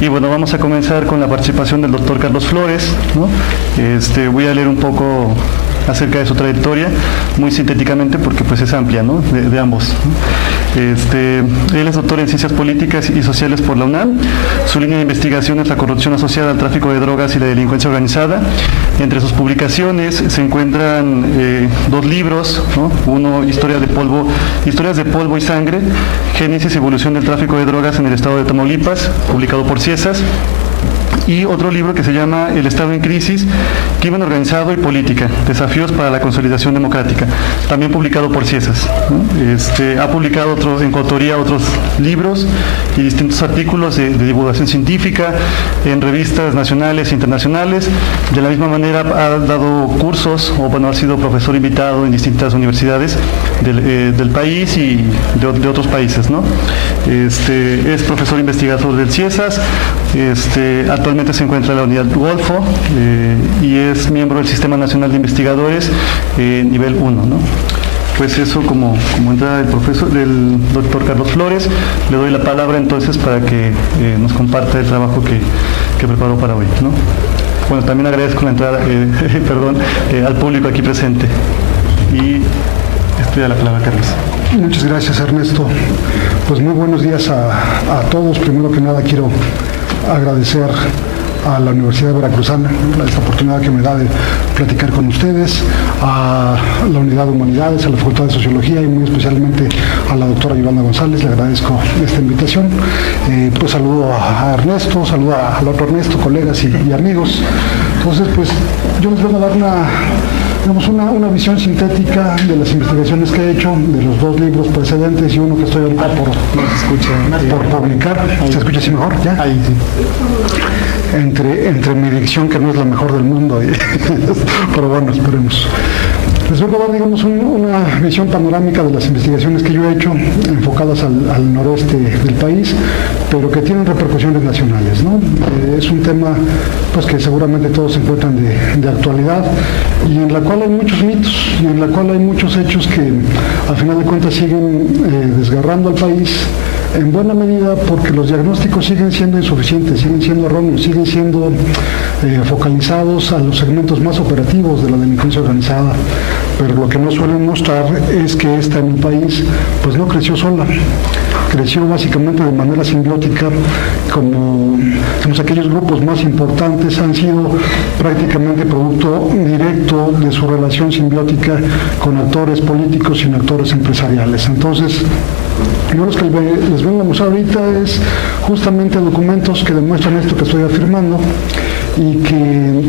Y bueno, vamos a comenzar con la participación del doctor Carlos Flores, ¿no? Voy a leer un poco acerca de su trayectoria, muy sintéticamente porque pues es amplia, ¿no? de ambos, ¿no? Él es doctor en Ciencias Políticas y Sociales por la UNAM. Su línea de investigación es la corrupción asociada al tráfico de drogas y la delincuencia organizada. Entre sus publicaciones se encuentran 2 libros, ¿no? Uno, Historias de polvo y sangre, Génesis y evolución del tráfico de drogas en el estado de Tamaulipas, publicado por Ciesas. Y otro libro que se llama El Estado en Crisis, Crimen Organizado y Política, Desafíos para la Consolidación Democrática, también publicado por Ciesas, ¿no? Ha publicado en coautoría otros libros y distintos artículos de divulgación científica en revistas nacionales e internacionales. De la misma manera ha dado cursos, ha sido profesor invitado en distintas universidades del país y de otros países, ¿no? Es profesor investigador del Ciesas. Actualmente se encuentra en la unidad Golfo y es miembro del Sistema Nacional de Investigadores nivel 1, ¿no? Pues eso como entrada del doctor Carlos Flores. Le doy la palabra entonces para que nos comparta el trabajo que preparó para hoy, ¿no? Bueno, también agradezco la entrada, al público aquí presente. Y estoy a la palabra, Carlos. Muchas gracias, Ernesto. Pues muy buenos días a todos. Primero que nada quiero agradecer a la Universidad Veracruzana esta oportunidad que me da de platicar con ustedes, a la Unidad de Humanidades, a la Facultad de Sociología y muy especialmente a la doctora Yolanda González. Le agradezco esta invitación. Pues saludo a Ernesto, saludo al otro Ernesto, colegas y amigos. Entonces, pues yo les voy a dar una visión sintética de las investigaciones que he hecho, de los 2 libros precedentes y uno que estoy ahorita por publicar. ¿Se escucha así mejor? ¿Ya? Ahí sí. Entre mi dicción, que no es la mejor del mundo, pero bueno, esperemos. Les voy a dar, digamos, una visión panorámica de las investigaciones que yo he hecho, enfocadas al noreste del país, pero que tienen repercusiones nacionales, ¿no? Es un tema pues que seguramente todos se encuentran de actualidad y en la cual hay muchos mitos y en la cual hay muchos hechos que al final de cuentas siguen desgarrando al país, en buena medida porque los diagnósticos siguen siendo insuficientes, siguen siendo erróneos, siguen siendo focalizados a los segmentos más operativos de la delincuencia organizada, pero lo que no suelen mostrar es que esta en el país pues no creció sola, creció básicamente de manera simbiótica, como aquellos grupos más importantes han sido prácticamente producto directo de su relación simbiótica con actores políticos y actores empresariales. Entonces, yo los que les vengo a mostrar ahorita es justamente documentos que demuestran esto que estoy afirmando y que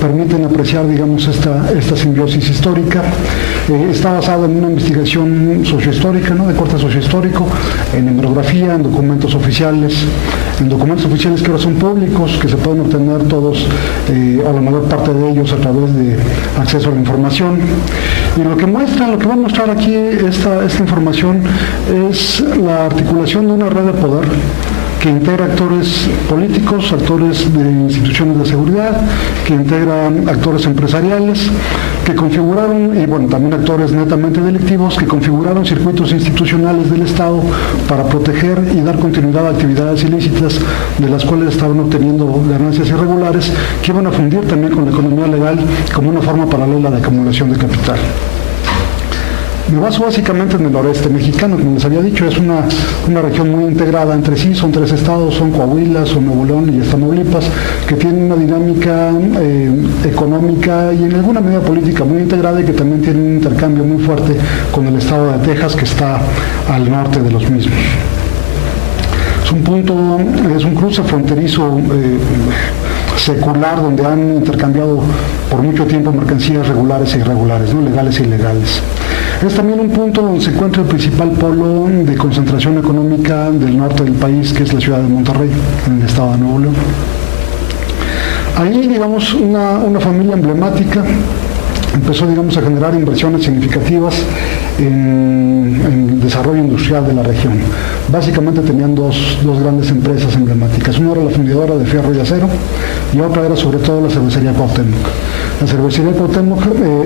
permiten apreciar, digamos, esta simbiosis histórica. Está basada en una investigación sociohistórica, ¿no? De corte sociohistórico, en hemerografía, en documentos oficiales que ahora son públicos, que se pueden obtener todos, o la mayor parte de ellos, a través de acceso a la información. Y lo que va a mostrar aquí esta información es la articulación de una red de poder que integra actores políticos, actores de instituciones de seguridad, que integra actores empresariales, que configuraron, y bueno, también actores netamente delictivos, que configuraron circuitos institucionales del Estado para proteger y dar continuidad a actividades ilícitas de las cuales estaban obteniendo ganancias irregulares, que iban a fundir también con la economía legal como una forma paralela de acumulación de capital. Me baso básicamente en el noreste mexicano, como les había dicho, es una región muy integrada entre sí, son 3 estados, son Coahuila, son Nuevo León y Tamaulipas, que tienen una dinámica económica y en alguna medida política muy integrada y que también tienen un intercambio muy fuerte con el estado de Texas, que está al norte de los mismos. Es un cruce fronterizo secular donde han intercambiado por mucho tiempo mercancías regulares e irregulares, ¿no? Legales e ilegales. Es también un punto donde se encuentra el principal polo de concentración económica del norte del país, que es la ciudad de Monterrey, en el estado de Nuevo León. Ahí, digamos, una familia emblemática empezó, digamos, a generar inversiones significativas en el desarrollo industrial de la región. Básicamente tenían dos grandes empresas emblemáticas. Una era la fundidora de Fierro y Acero y otra era sobre todo la cervecería Cuauhtémoc. La cervecería Cuauhtémoc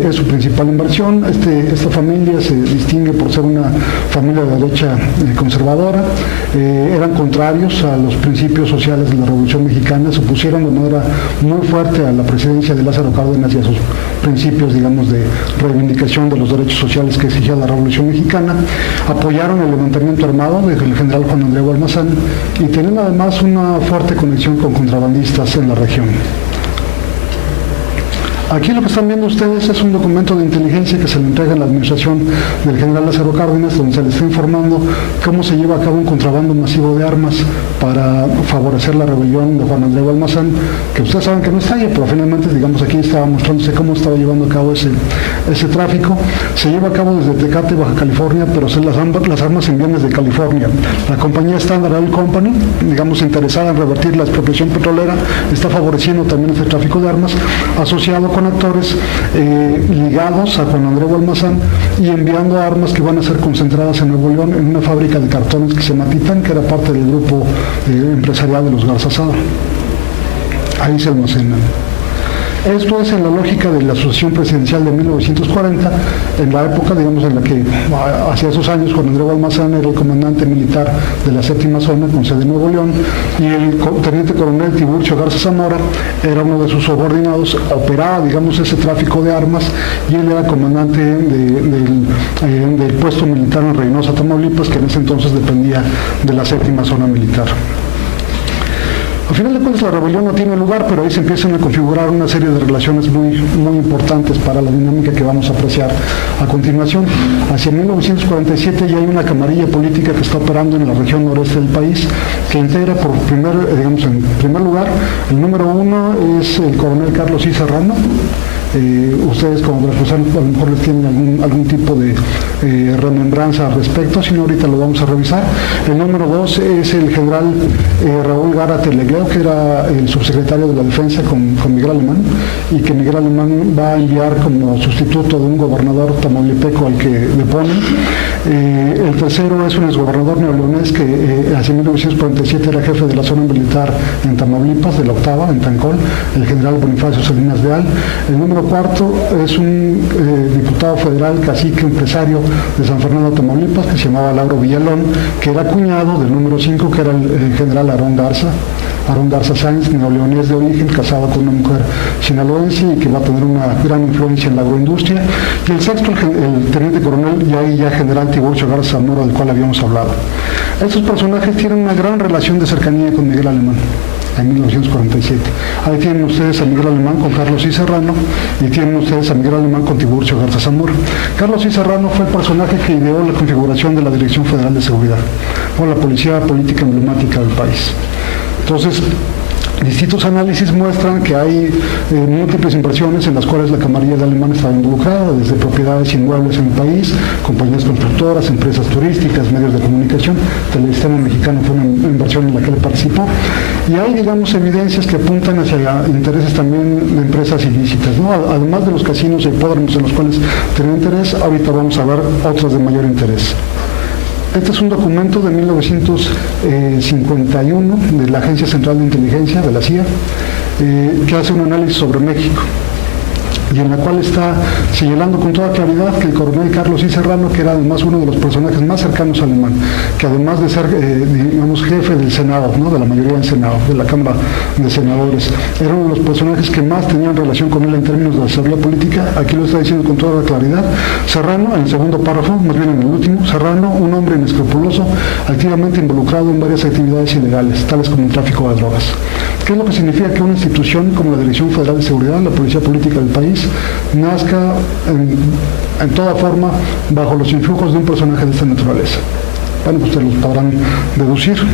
es su principal inversión. Esta familia se distingue por ser una familia de derecha conservadora. Eran contrarios a los principios sociales de la Revolución Mexicana, se opusieron de manera muy fuerte a la presidencia de Lázaro Cárdenas y a sus principios, digamos, de reivindicación de los derechos sociales que exigía la Revolución Mexicana. Apoyaron el levantamiento armado del general Juan Andreu Almazán y tenían además una fuerte conexión con contrabandistas en la región. Aquí lo que están viendo ustedes es un documento de inteligencia que se le entrega en la administración del general Lázaro Cárdenas, donde se le está informando cómo se lleva a cabo un contrabando masivo de armas para favorecer la rebelión de Juan Andreu Almazán, que ustedes saben que no estalla, pero finalmente, digamos, aquí estaba mostrándose cómo estaba llevando a cabo ese tráfico. Se lleva a cabo desde Tecate, Baja California, pero las armas se envían desde California. La compañía Standard Oil Company, digamos, interesada en revertir la expropiación petrolera, está favoreciendo también este tráfico de armas, asociado con actores ligados a Juan Andreu Almazán y enviando armas que van a ser concentradas en Nuevo León en una fábrica de cartones que se llama Titán, que era parte del grupo empresarial de los Garza Sada. Ahí se almacenan. Esto es en la lógica de la Asociación Presidencial de 1940, en la época, digamos, en la que hacia esos años Juan Andreu Almazán era el comandante militar de la séptima zona con sede en Nuevo León, y el teniente coronel Tiburcio Garza Zamora era uno de sus subordinados, operaba, digamos, ese tráfico de armas, y él era comandante del puesto militar en Reynosa, Tamaulipas, que en ese entonces dependía de la séptima zona militar. Al final de cuentas la rebelión no tiene lugar, pero ahí se empiezan a configurar una serie de relaciones muy importantes para la dinámica que vamos a apreciar a continuación. Hacia 1947 ya hay una camarilla política que está operando en la región noreste del país, que integra en primer lugar, el número uno es el coronel Carlos I. Serrano. Ustedes como veracruzanos a lo mejor les tienen algún tipo de remembranza al respecto, si no ahorita lo vamos a revisar. El número 2 es el general Raúl Gárate Legleo, que era el subsecretario de la Defensa con Miguel Alemán, y que Miguel Alemán va a enviar como sustituto de un gobernador tamaulipeco al que deponen. El tercero es un exgobernador neoleonés que hacia 1947 era jefe de la zona militar en Tamaulipas, de la octava, en Tancol, el general Bonifacio Salinas Leal. El número cuarto es un diputado federal, cacique, empresario de San Fernando, Tamaulipas, que se llamaba Lauro Villalón, que era cuñado del número 5, que era el general Aarón Garza Sáenz, neoleonés de origen, casado con una mujer sinaloense y que va a tener una gran influencia en la agroindustria. Y el sexto, el teniente coronel, ya general Tiburcio Garza Zamora, del cual habíamos hablado. Estos personajes tienen una gran relación de cercanía con Miguel Alemán en 1947. Ahí tienen ustedes a Miguel Alemán con Carlos I. Serrano y tienen ustedes a Miguel Alemán con Tiburcio Garza Zamora. Carlos I. Serrano fue el personaje que ideó la configuración de la Dirección Federal de Seguridad, o la policía política emblemática del país. Entonces, distintos análisis muestran que hay múltiples inversiones en las cuales la camarilla de Alemán estaba involucrada, desde propiedades inmuebles en el país, compañías constructoras, empresas turísticas, medios de comunicación. Telesistema Mexicano fue una inversión en la que él participó. Y hay, digamos, evidencias que apuntan hacia intereses también de empresas ilícitas, ¿no? Además de los casinos y hipódromos en los cuales tienen interés, ahorita vamos a ver otros de mayor interés. Este es un documento de 1951 de la Agencia Central de Inteligencia, de la CIA, que hace un análisis sobre México, y en la cual está señalando con toda claridad que el coronel Carlos I. Serrano, que era además uno de los personajes más cercanos a Alemán, que además de ser, digamos, jefe del Senado, ¿no?, de la mayoría del Senado, de la Cámara de Senadores, era uno de los personajes que más tenían relación con él en términos de la estabilidad política. Aquí lo está diciendo con toda la claridad. Serrano, en el segundo párrafo, más bien en el último, Serrano, un hombre inescrupuloso, activamente involucrado en varias actividades ilegales, tales como el tráfico de drogas. ¿Qué es lo que significa que una institución como la Dirección Federal de Seguridad, la Policía Política del país, nazca en toda forma bajo los influjos de un personaje de esta naturaleza? Bueno, pues ustedes lo podrán deducir.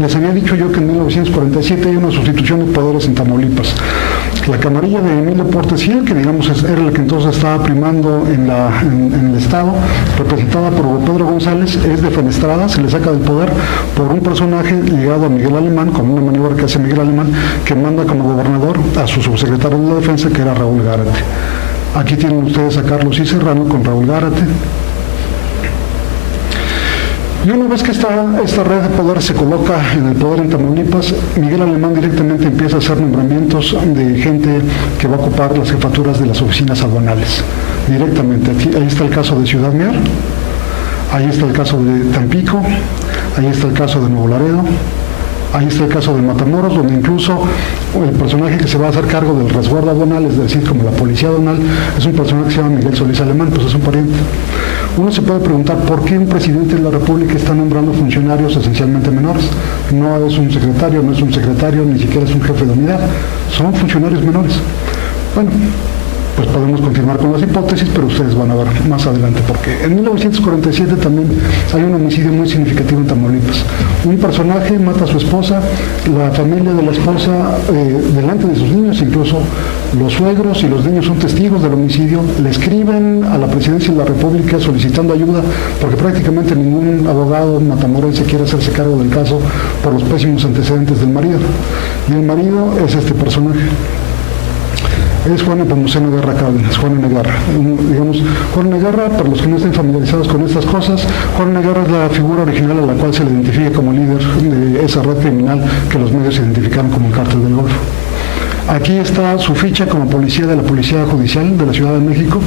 Les había dicho yo que en 1947 hay una sustitución de poderes en Tamaulipas. La camarilla de Emilio Portes Gil, que digamos era la que entonces estaba primando en el Estado, representada por Pedro González, es defenestrada, se le saca del poder por un personaje ligado a Miguel Alemán, con una maniobra que hace Miguel Alemán, que manda como gobernador a su subsecretario de la Defensa, que era Raúl Gárate. Aquí tienen ustedes a Carlos I. Serrano con Raúl Gárate. Y una vez que esta red de poder se coloca en el poder en Tamaulipas, Miguel Alemán directamente empieza a hacer nombramientos de gente que va a ocupar las jefaturas de las oficinas aduanales. Directamente. Ahí está el caso de Ciudad Mier, ahí está el caso de Tampico, ahí está el caso de Nuevo Laredo, ahí está el caso de Matamoros, donde incluso el personaje que se va a hacer cargo del resguardo aduanal, es decir, como la policía aduanal, es un personaje que se llama Miguel Solís Alemán, pues es un pariente. Uno se puede preguntar por qué un presidente de la República está nombrando funcionarios esencialmente menores. No es un secretario, no es un secretario, ni siquiera es un jefe de unidad, son funcionarios menores. Bueno, pues podemos continuar con las hipótesis, pero ustedes van a ver más adelante por qué. En 1947 también hay un homicidio muy significativo en Tamaulipas. Un personaje mata a su esposa, la familia de la esposa, delante de sus niños, incluso los suegros y los niños son testigos del homicidio, le escriben a la presidencia de la República solicitando ayuda, porque prácticamente ningún abogado matamorense quiere hacerse cargo del caso por los pésimos antecedentes del marido. Y el marido es este personaje. Es Juan Nepomuceno Guerra Cárdenas, Juan N. Guerra. Juan N. Guerra, para los que no estén familiarizados con estas cosas, Juan N. Guerra es la figura original a la cual se le identifica como líder de esa red criminal que los medios identificaron como el Cártel del Golfo. Aquí está su ficha como policía de la Policía Judicial de la Ciudad de México,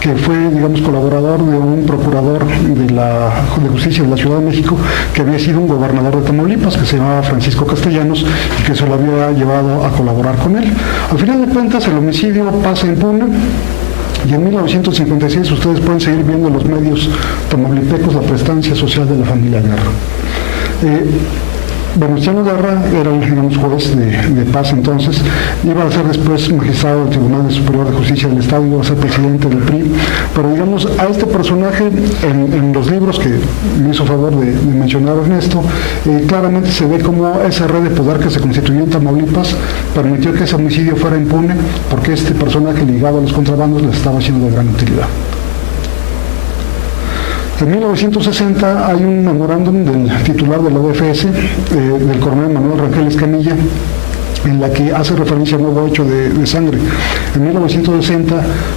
que fue, colaborador de un procurador de justicia de la Ciudad de México, que había sido un gobernador de Tamaulipas, que se llamaba Francisco Castellanos, y que se lo había llevado a colaborar con él. Al final de cuentas, el homicidio pasa impune, y en 1956 ustedes pueden seguir viendo en los medios tamaulipecos la prestancia social de la familia Guerra. Venustiano Guerra era el juez de paz entonces, iba a ser después magistrado del Tribunal Superior de Justicia del Estado, iba a ser presidente del PRI, pero a este personaje en los libros que me hizo favor de mencionar Ernesto, claramente se ve como esa red de poder que se constituyó en Tamaulipas permitió que ese homicidio fuera impune, porque este personaje ligado a los contrabandos les estaba siendo de gran utilidad. En 1960 hay un memorándum del titular de la OFS, del coronel Manuel Rangel Escamilla, en la que hace referencia a un nuevo hecho de sangre. En 1960,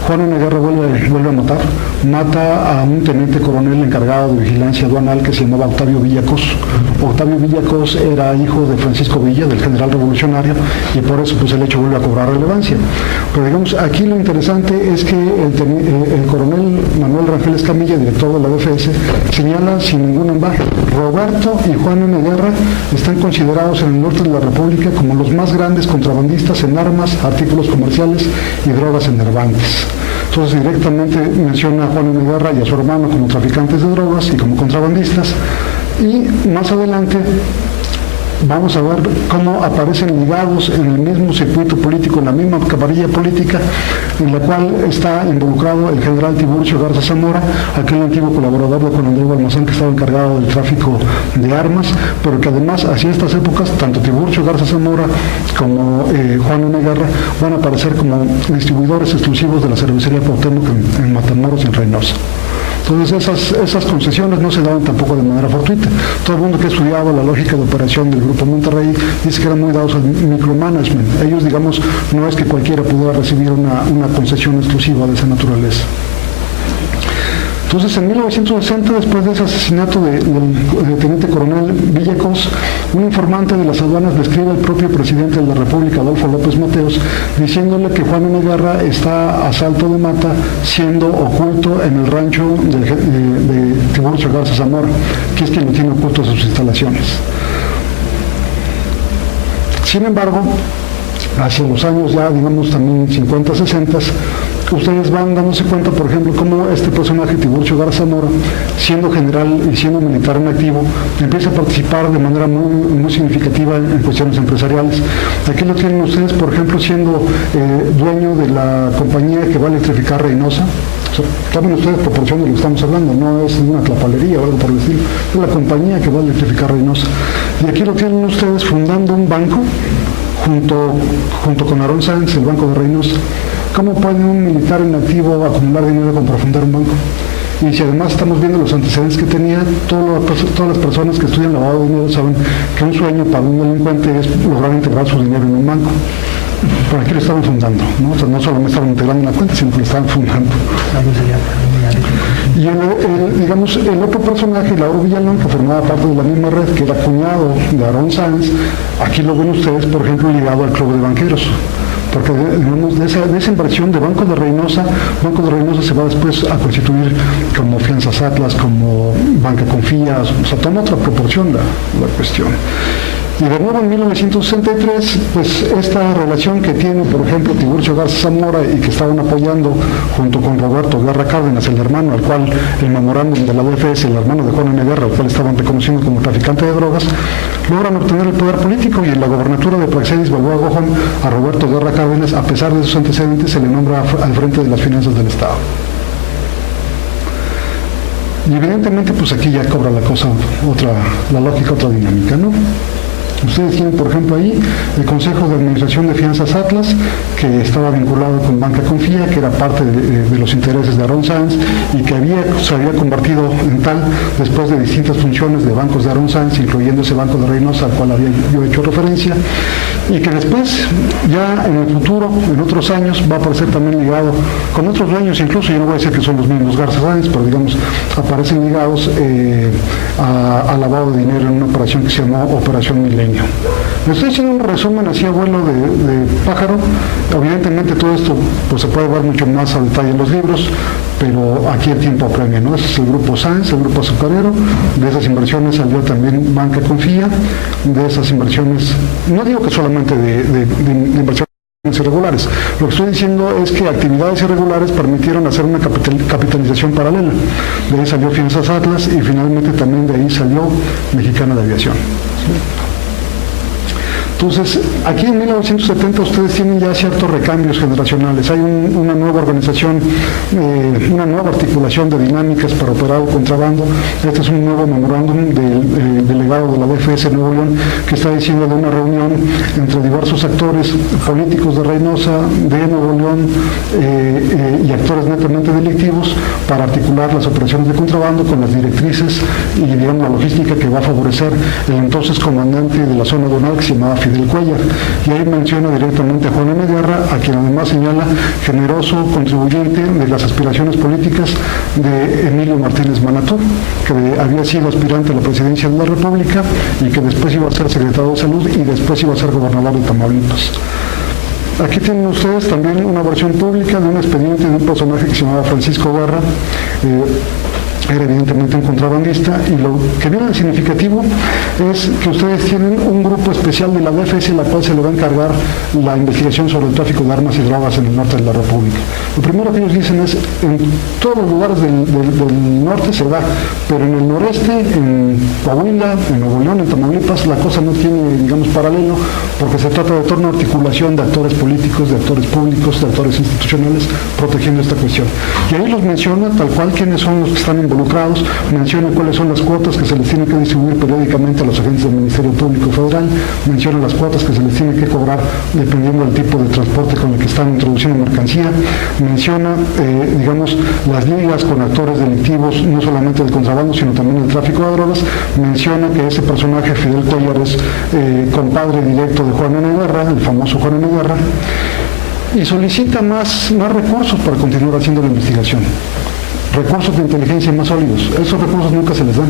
Juan N. Guerra vuelve a mata a un teniente coronel encargado de vigilancia aduanal que se llamaba Octavio Villacós. Octavio Villacós era hijo de Francisco Villa, del general revolucionario, y por eso el hecho vuelve a cobrar relevancia. Pero aquí lo interesante es que el coronel Manuel Rangel Escamilla, director de la DFS, señala sin ningún ambaje: Roberto y Juan N. Guerra están considerados en el norte de la República como los más grandes contrabandistas en armas, artículos comerciales y drogas enervantes. Entonces directamente menciona a Juan N. Guerra y a su hermano como traficantes de drogas y como contrabandistas, y más adelante vamos a ver cómo aparecen ligados en el mismo circuito político, en la misma camarilla política, en la cual está involucrado el general Tiburcio Garza Zamora, aquel antiguo colaborador de Juan Andrés Balmazán que estaba encargado del tráfico de armas, pero que además hacia estas épocas tanto Tiburcio Garza Zamora como Juan N. Guerra van a aparecer como distribuidores exclusivos de la cervecería Cuauhtémoc en Matamoros y en Reynosa. Entonces esas concesiones no se daban tampoco de manera fortuita. Todo el mundo que ha estudiado la lógica de operación del Grupo Monterrey dice que eran muy dados al micromanagement. Ellos, no es que cualquiera pudiera recibir una concesión exclusiva de esa naturaleza. Entonces, en 1960, después de ese asesinato del teniente coronel Villacós, un informante de las aduanas le escribe al propio presidente de la República, Adolfo López Mateos, diciéndole que Juan N. Guerra está a salto de mata siendo oculto en el rancho de Tiburcio Garza Zamora, que es quien lo tiene oculto en sus instalaciones. Sin embargo, hacia los años ya, también 50, 60, ustedes van dándose cuenta, por ejemplo, cómo este personaje, Tiburcio Garza Zamora, siendo general y siendo militar en activo, empieza a participar de manera muy significativa en cuestiones empresariales. Aquí lo tienen ustedes, por ejemplo, siendo dueño de la compañía que va a electrificar Reynosa. Saben ustedes proporción de lo que estamos hablando, no es una tlapalería o algo por el estilo, es la compañía que va a electrificar Reynosa. Y aquí lo tienen ustedes fundando un banco junto con Aarón Sáenz, el Banco de Reynosa. ¿Cómo puede un militar en activo acumular dinero para fundar un banco? Y si además estamos viendo los antecedentes que tenía, todas las personas que estudian lavado de dinero saben que un sueño para un delincuente es lograr integrar su dinero en un banco. Pero aquí lo estaban fundando, ¿no? O sea, no solo me estaban integrando en la cuenta, sino que lo estaban fundando. Y digamos, el otro personaje, Lauro Villalón, que formaba parte de la misma red, que era cuñado de Aarón Sanz, aquí lo ven ustedes, por ejemplo, ligado al Club de Banqueros. Porque de esa inversión de Banco de Reynosa se va después a constituir como Fianzas Atlas, como Banca Confía, o sea, toma otra proporción la cuestión. Y de nuevo en 1963, pues esta relación que tiene, por ejemplo, Tiburcio Garza Zamora y que estaban apoyando junto con Roberto Guerra Cárdenas, el hermano al cual el memorándum de la DFS, el hermano de Juan N. Guerra, al cual estaban reconociendo como traficante de drogas, logran obtener el poder político y en la gobernatura de Praxedis Balboa Gojón a Roberto Guerra Cárdenas, a pesar de sus antecedentes, se le nombra al frente de las finanzas del Estado. Y evidentemente, pues aquí ya cobra la cosa la lógica, otra dinámica, ¿no? Ustedes tienen, por ejemplo, ahí el Consejo de Administración de Fianzas Atlas, que estaba vinculado con Banca Confía, que era parte de los intereses de Aarón Sanz y que se había convertido en tal después de distintas funciones de bancos de Aarón Sanz, incluyendo ese Banco de Reynosa al cual había yo hecho referencia, y que después, ya en el futuro, en otros años, va a aparecer también ligado con otros dueños, incluso yo no voy a decir que son los mismos Garza Sáenz, pero digamos, aparecen ligados a lavado de dinero en una operación que se llamó Operación Milenio. Me estoy haciendo un resumen así a vuelo de pájaro. Evidentemente todo esto pues, se puede ver mucho más a detalle en los libros, pero aquí el tiempo apremia, ¿no? Ese es el grupo Sanz, el grupo azucarero. De esas inversiones salió también Banca Confía. De esas inversiones, no digo que solamente de inversiones irregulares. Lo que estoy diciendo es que actividades irregulares permitieron hacer una capitalización paralela. De ahí salió Fianzas Atlas y finalmente también de ahí salió Mexicana de Aviación. Entonces, aquí en 1970 ustedes tienen ya ciertos recambios generacionales. Hay una nueva organización, una nueva articulación de dinámicas para operar el contrabando. Este es un nuevo memorándum del delegado de la DFS Nuevo León que está diciendo de una reunión entre diversos actores políticos de Reynosa, de Nuevo León y actores netamente delictivos para articular las operaciones de contrabando con las directrices y, digamos, la logística que va a favorecer el entonces comandante de la zona aduanal que se llamaba Fidel Cuellar, y ahí menciona directamente a Juan N. Guerra, a quien además señala generoso contribuyente de las aspiraciones políticas de Emilio Martínez Manatú, que había sido aspirante a la presidencia de la República y que después iba a ser secretario de Salud y después iba a ser gobernador de Tamaulipas. Aquí tienen ustedes también una versión pública de un expediente de un personaje que se llamaba Francisco Guerra. Era evidentemente un contrabandista, y lo que viene de significativo es que ustedes tienen un grupo especial de la DFS en la cual se le va a encargar la investigación sobre el tráfico de armas y drogas en el norte de la República. Lo primero que ellos dicen es, en todos los lugares del norte se da, pero en el noreste, en Coahuila, en Nuevo León, en Tamaulipas, la cosa no tiene, digamos, paralelo, porque se trata de toda una articulación de actores políticos, de actores públicos, de actores institucionales, protegiendo esta cuestión. Y ahí los menciona tal cual quiénes son los que están involucrados, menciona cuáles son las cuotas que se les tiene que distribuir periódicamente a los agentes del Ministerio Público Federal, menciona las cuotas que se les tiene que cobrar dependiendo del tipo de transporte con el que están introduciendo mercancía, menciona, digamos, las ligas con actores delictivos, no solamente del contrabando, sino también del tráfico de drogas, menciona que ese personaje, Fidel Cuellar, es compadre directo de Juan N. Guerra, el famoso Juan N. Guerra, y solicita más recursos para continuar haciendo la investigación. Recursos de inteligencia más sólidos. Esos recursos nunca se les dan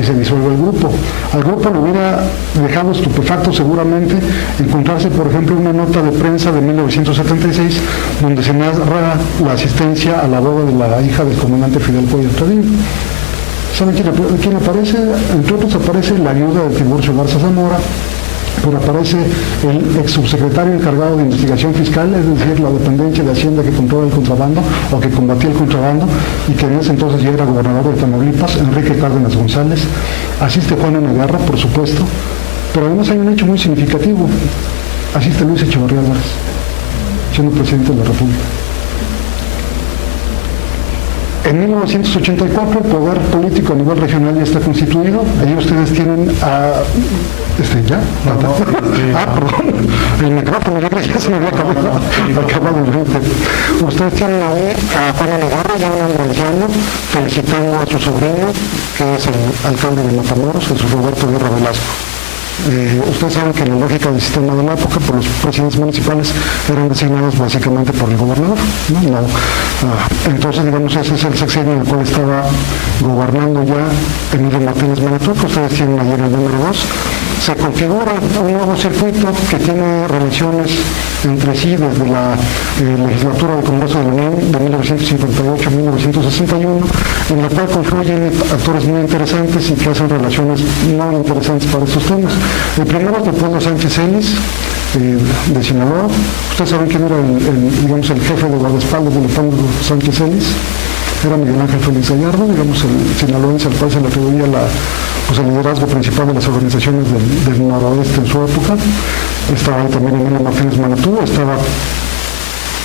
y se disuelve el grupo. Al grupo le hubiera dejado estupefacto seguramente encontrarse, por ejemplo, una nota de prensa de 1976 donde se narra la asistencia a la boda de la hija del comandante Fidel Cuellar Treviño. ¿Saben quién aparece? Entre otros aparece la viuda de Tiburcio Garza Zamora, pero aparece el ex subsecretario encargado de investigación fiscal, es decir, la dependencia de Hacienda que controla el contrabando o que combatía el contrabando y que en ese entonces ya era gobernador de Tamaulipas, Enrique Cárdenas González. Asiste Juan N. Guerra, por supuesto, pero además hay un hecho muy significativo. Asiste Luis Echeverría Álvarez, siendo presidente de la República. En 1984 el poder político a nivel regional ya está constituido. Ahí ustedes tienen a... ¿ya? Perdón. El micrófono, yo creo que ya se me había acabado el frente. Ustedes tienen ahí a Juan N. Guerra, ya un anciano, felicitando a su sobrino, que es el alcalde de Matamoros, Jesús Roberto Guerra Velasco. Ustedes saben que en la lógica del sistema de la época, por los presidentes municipales eran designados básicamente por el gobernador, ¿no? Entonces, digamos, ese es el sexenio en el cual estaba gobernando ya Emilio Martínez Manatú, que ustedes tienen ayer el número 2. Se configura un nuevo circuito que tiene relaciones entre sí desde la legislatura del Congreso de la Unión de 1958 a 1961, en la cual confluyen actores muy interesantes y que hacen relaciones no interesantes para estos temas. El primero es Leopoldo Sánchez Ellis, de Sinaloa. Ustedes saben quién era digamos, el jefe de guardaespaldas de Leopoldo Sánchez Ellis. Era Miguel Ángel Félix Gallardo, digamos, el sinaloense al cual se le atribuía el liderazgo principal de las organizaciones del noroeste en su época. Estaba ahí también Emilio Martínez Manatú, estaba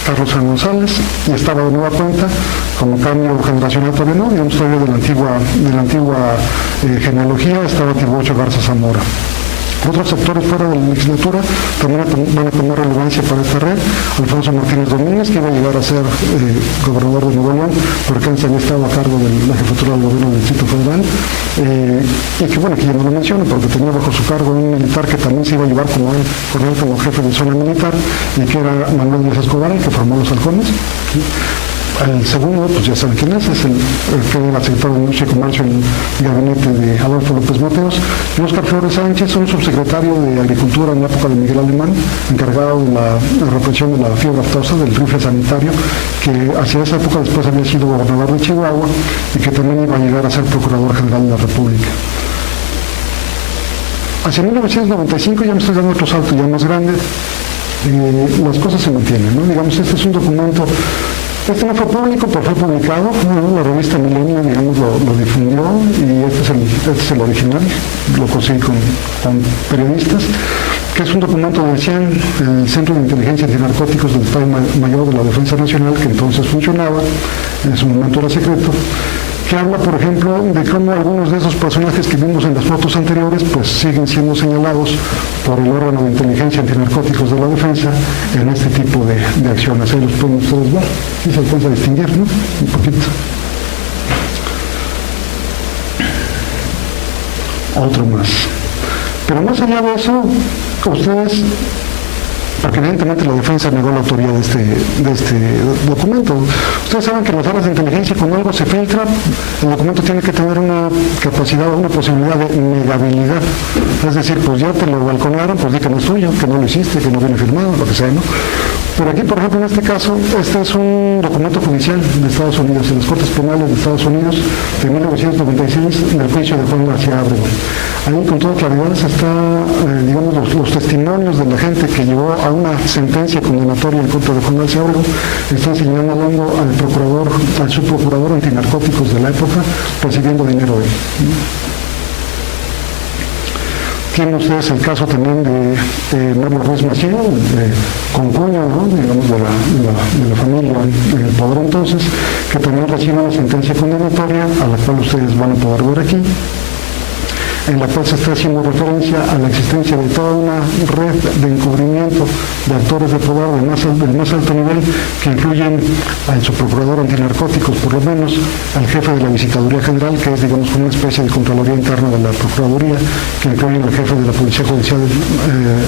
Carlos San González, y estaba de nueva cuenta, como cambio generacional todavía no, digamos, todavía de la antigua genealogía, estaba Tiburcio Garza Zamora. Otros sectores fuera de la legislatura también van a tomar relevancia para esta red. Alfonso Martínez Domínguez, que iba a llegar a ser gobernador de Nuevo León, porque antes había estado a cargo de la jefatura del gobierno del Distrito Federal, y que bueno, que ya no lo menciono, porque tenía bajo su cargo un militar que también se iba a llevar con él como jefe de zona militar, y que era Manuel Díaz Escobar, el que formó los halcones. El segundo, pues ya saben quién es el que era secretario de Industria y Comercio en el gabinete de Adolfo López Mateos, y Óscar Flores Sánchez, un subsecretario de Agricultura en la época de Miguel Alemán, encargado de la represión de la fiebre aftosa, del rifle sanitario, que hacia esa época después había sido gobernador de Chihuahua y que también iba a llegar a ser Procurador General de la República. Hacia 1995 ya me estoy dando otro salto ya más grande. Las cosas se mantienen, ¿no? Digamos, este es un documento. Este no fue público, pero fue publicado, ¿no? La revista Milenio, digamos, lo difundió, y este es el original, lo conseguí con periodistas, que es un documento del CIAN, el Centro de Inteligencia Antinarcóticos del Estado Mayor de la Defensa Nacional, que entonces funcionaba, en su momento era secreto, que habla, por ejemplo, de cómo algunos de esos personajes que vimos en las fotos anteriores, pues siguen siendo señalados por el órgano de inteligencia antinarcóticos de la defensa en este tipo de acciones. Ahí los pueden ustedes ver, y se alcanza a distinguir, ¿no? Un poquito. Otro más. Pero más allá de eso, ustedes, porque evidentemente la defensa negó la autoría de este documento. Ustedes saben que en las áreas de inteligencia, cuando algo se filtra, el documento tiene que tener una capacidad o una posibilidad de negabilidad. Es decir, pues ya te lo balconearon, pues di que no es tuyo, que no lo hiciste, que no viene firmado, lo que sea, ¿no? Pero aquí, por ejemplo, en este caso, este es un documento judicial de Estados Unidos, en las Cortes Penales de Estados Unidos, de 1996, del juicio de Juan García Ábrego. Ahí con toda claridad está, digamos, los testimonios de la gente que llevó a una sentencia condenatoria en contra de Juan García Ábrego, están señalando al subprocurador antinarcóticos de la época, recibiendo dinero de él. Tienen ustedes el caso también de Mario Ruiz Massieu, concuño, ¿no? Digamos, de la familia en el poder entonces, que también recibe una sentencia condenatoria, a la cual ustedes van a poder ver aquí, en la cual se está haciendo referencia a la existencia de toda una red de encubrimiento de actores de poder del más alto nivel, que incluyen al subprocurador antinarcóticos, por lo menos, al jefe de la Visitaduría General, que es, digamos, como una especie de Contraloría Interna de la Procuraduría, que incluyen al jefe de la Policía Judicial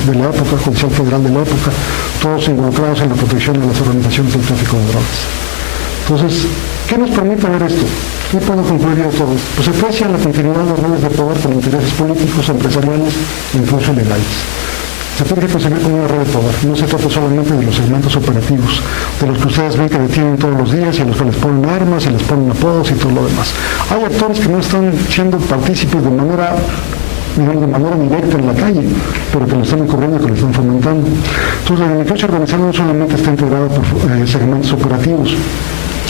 de la época, Judicial Federal de la época, todos involucrados en la protección de las organizaciones del tráfico de drogas. Entonces, ¿qué nos permite ver esto? ¿Qué puedo concluir de todo esto? Pues aprecia la continuidad de redes de poder con intereses políticos, empresariales e incluso legales. Se tiene que concebir como una red de poder. No se trata solamente de los segmentos operativos, de los que ustedes ven que detienen todos los días y a los que les ponen armas y les ponen apodos y todo lo demás. Hay actores que no están siendo partícipes de manera directa en la calle, pero que lo están encubriendo y que lo están fomentando. Entonces, la delincuencia organizada no solamente está integrada por segmentos operativos.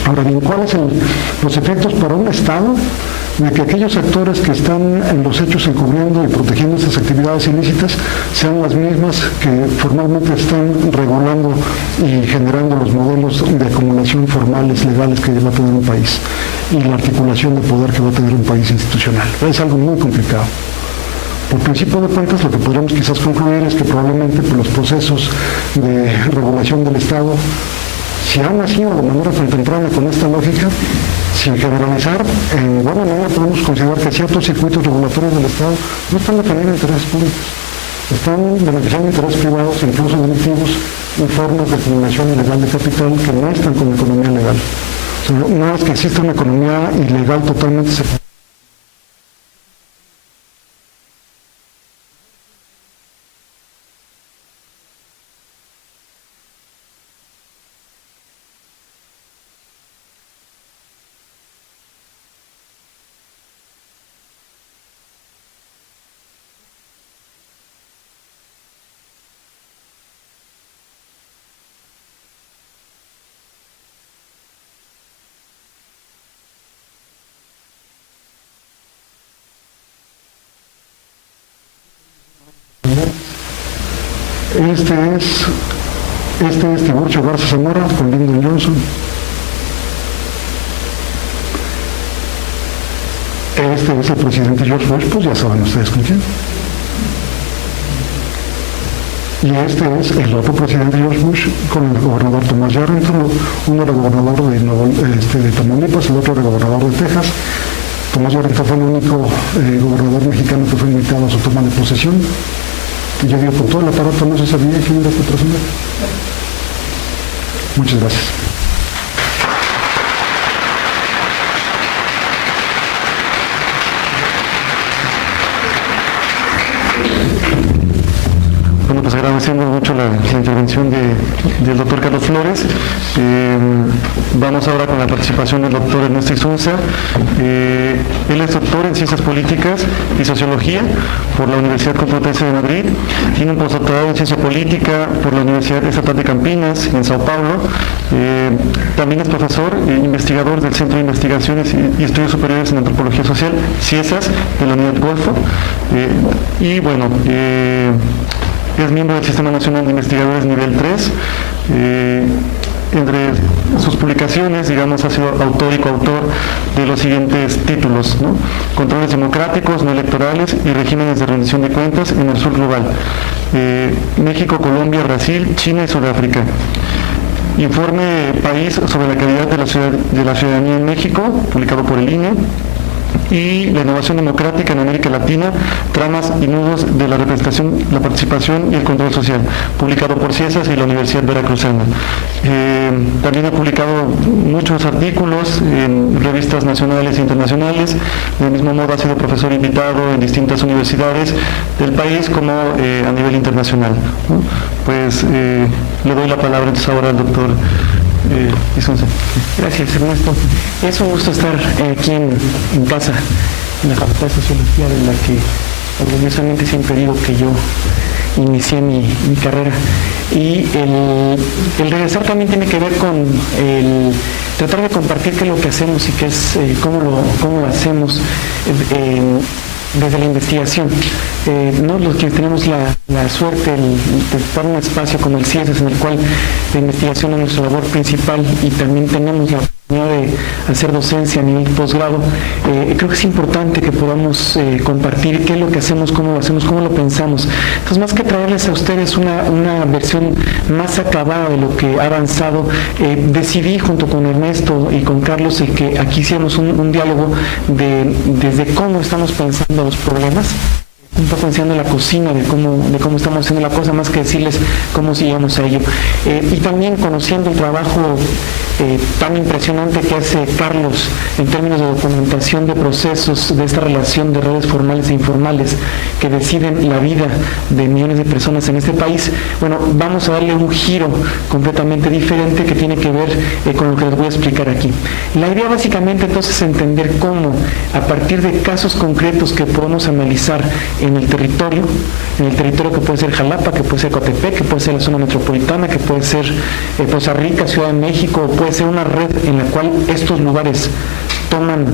Ahora bien, ¿cuáles son los efectos para un Estado de que aquellos actores que están en los hechos encubriendo y protegiendo estas actividades ilícitas sean las mismas que formalmente están regulando y generando los modelos de acumulación formales, legales que va a tener un país, y la articulación de poder que va a tener un país institucional? Es algo muy complicado. Por principio de cuentas, lo que podríamos quizás concluir es que probablemente por los procesos de regulación del Estado, si han nacido de manera tan temprana con esta lógica, sin generalizar, en buena manera podemos considerar que ciertos circuitos regulatorios del Estado no están defendiendo intereses públicos. están beneficiando intereses privados, incluso delictivos, y formas de acumulación ilegal de capital que no están con la economía legal. O sea, no es que exista una economía ilegal totalmente separada. Este es Tiburcio Garza Zamora con Lyndon Johnson. Este es el presidente George Bush, pues ya saben ustedes con quién. Y este es el otro presidente George Bush con el gobernador Thomas Yarrington. Uno era gobernador de Tamaulipas, el otro era gobernador de Texas. Thomas Yarrington fue el único gobernador mexicano que fue invitado a su toma de posesión. Y yo digo, con todo el aparato no se sabía quién era este personaje. Muchas gracias. Bueno, pues agradeciendo mucho la intervención del doctor Carlos Flores. Vamos ahora con la participación del doctor Ernesto Isunza. Él es doctor en Ciencias Políticas y Sociología por la Universidad Complutense de Madrid. Tiene un postdoctorado en Ciencia Política por la Universidad Estatal de Campinas, en Sao Paulo. También es profesor e investigador del Centro de Investigaciones y Estudios Superiores en Antropología Social, CIESAS, de la Unidad Golfo. Y bueno, es miembro del Sistema Nacional de Investigadores Nivel 3. Entre sus publicaciones, digamos, ha sido autor y coautor de los siguientes títulos, ¿no? Controles democráticos, no electorales y regímenes de rendición de cuentas en el sur global. México, Colombia, Brasil, China y Sudáfrica. Informe País sobre la calidad de la ciudadanía en México, publicado por el INE. Y la innovación democrática en América Latina, tramas y nudos de la representación, la participación y el control social, publicado por CIESAS y la Universidad Veracruzana. También ha publicado muchos artículos en revistas nacionales e internacionales. Del mismo modo ha sido profesor invitado en distintas universidades del país como a nivel internacional, ¿no? Pues le doy la palabra entonces ahora al doctor Isunza. Gracias, Ernesto. Es un gusto estar aquí en casa, en la Facultad de Sociología, de la que orgullosamente se ha impedido que yo inicié mi carrera. Y el regresar también tiene que ver con el tratar de compartir qué es lo que hacemos y qué es, cómo lo hacemos desde la investigación. No los que tenemos la suerte de estar en un espacio como el CIESAS, en el cual la investigación es nuestra labor principal y también tenemos la oportunidad de hacer docencia a nivel posgrado, creo que es importante que podamos compartir qué es lo que hacemos, cómo lo pensamos. Entonces, más que traerles a ustedes una versión más acabada de lo que ha avanzado, decidí junto con Ernesto y con Carlos que aquí hiciéramos un diálogo desde cómo estamos pensando los problemas, un poco enseñando la cocina de cómo estamos haciendo la cosa, más que decirles cómo llegamos a ello. Y también conociendo el trabajo tan impresionante que hace Carlos en términos de documentación de procesos de esta relación de redes formales e informales que deciden la vida de millones de personas en este país. Bueno, vamos a darle un giro completamente diferente que tiene que ver con lo que les voy a explicar aquí. La idea básicamente entonces es entender cómo, a partir de casos concretos que podemos analizar en el territorio que puede ser Jalapa, que puede ser Coatepec, que puede ser la zona metropolitana, que puede ser Poza Rica, Ciudad de México, puede ser una red en la cual estos lugares toman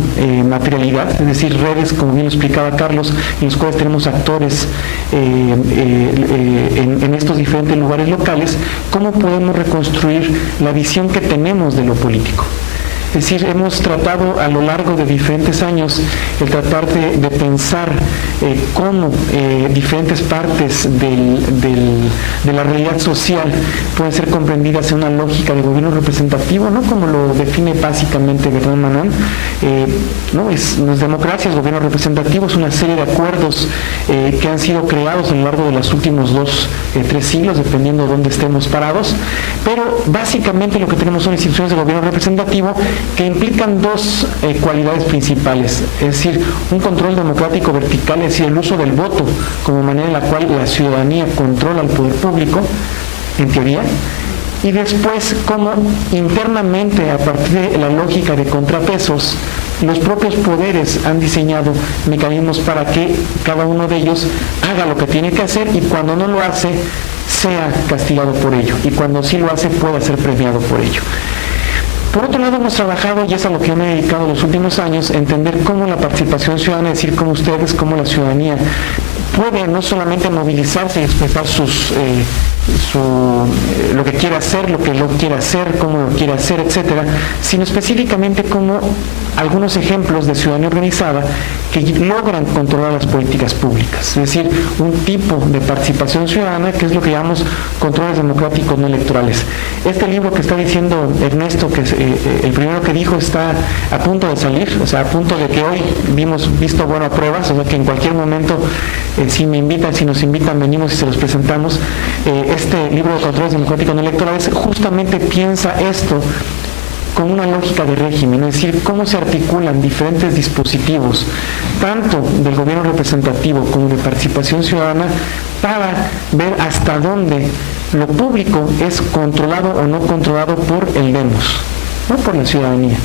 materialidad, es decir, redes, como bien lo explicaba Carlos, en los cuales tenemos actores en estos diferentes lugares locales. ¿Cómo podemos reconstruir la visión que tenemos de lo político? Es decir, hemos tratado a lo largo de diferentes años el tratar de pensar cómo diferentes partes de la realidad social pueden ser comprendidas en una lógica de gobierno representativo, ¿no? Como lo define básicamente Bernard Manon. No es democracia, es gobierno representativo, es una serie de acuerdos que han sido creados a lo largo de los últimos 2-3 siglos, dependiendo de dónde estemos parados, pero básicamente lo que tenemos son instituciones de gobierno representativo que implican dos cualidades principales, es decir, un control democrático vertical, es decir, el uso del voto como manera en la cual la ciudadanía controla el poder público, en teoría, y después cómo internamente, a partir de la lógica de contrapesos, los propios poderes han diseñado mecanismos para que cada uno de ellos haga lo que tiene que hacer y cuando no lo hace, sea castigado por ello, y cuando sí lo hace, pueda ser premiado por ello. Por otro lado, hemos trabajado, y es a lo que yo me he dedicado los últimos años, a entender cómo la participación ciudadana, es decir, cómo ustedes, cómo la ciudadanía puede no solamente movilizarse y expresar lo que quiere hacer, lo que no quiere hacer, cómo lo quiere hacer, etcétera, sino específicamente como algunos ejemplos de ciudadanía organizada que logran controlar las políticas públicas, es decir, un tipo de participación ciudadana que es lo que llamamos controles democráticos no electorales. Este libro que está diciendo Ernesto, que es el primero que dijo, está a punto de salir, o sea, a punto de que hoy visto bueno a pruebas, o sea que en cualquier momento, si me invitan, si nos invitan, venimos y se los presentamos. Este libro de controles democráticos no electorales justamente piensa esto con una lógica de régimen, es decir, cómo se articulan diferentes dispositivos, tanto del gobierno representativo como de participación ciudadana, para ver hasta dónde lo público es controlado o no controlado por el demos, no por la ciudadanía.